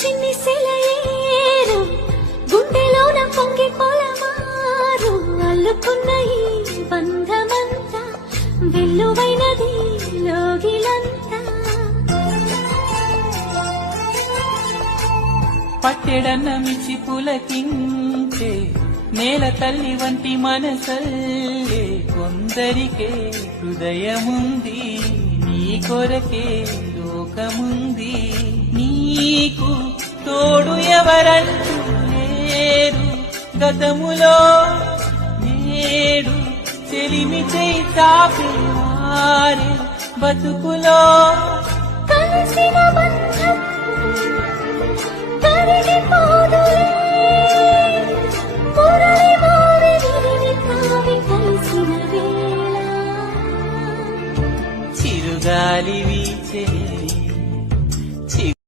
చిన్ని సెలయేరు గుండెలోన పొంగి పొలమారు అల్లుకున్న ఈ బంధమంతా వెల్లువైనది లోగిలంతా పట్టెడన్న మిచి పులకించే నేల తల్లి వంటి మనసల్లే కొందరికే హృదయముంది నీ కొరకే లోకముంది నీకు తోడు ఎవరంటూ లేరు గతములో నేడు చెలిమి చేయి తాపే బతుకులో కలిసిన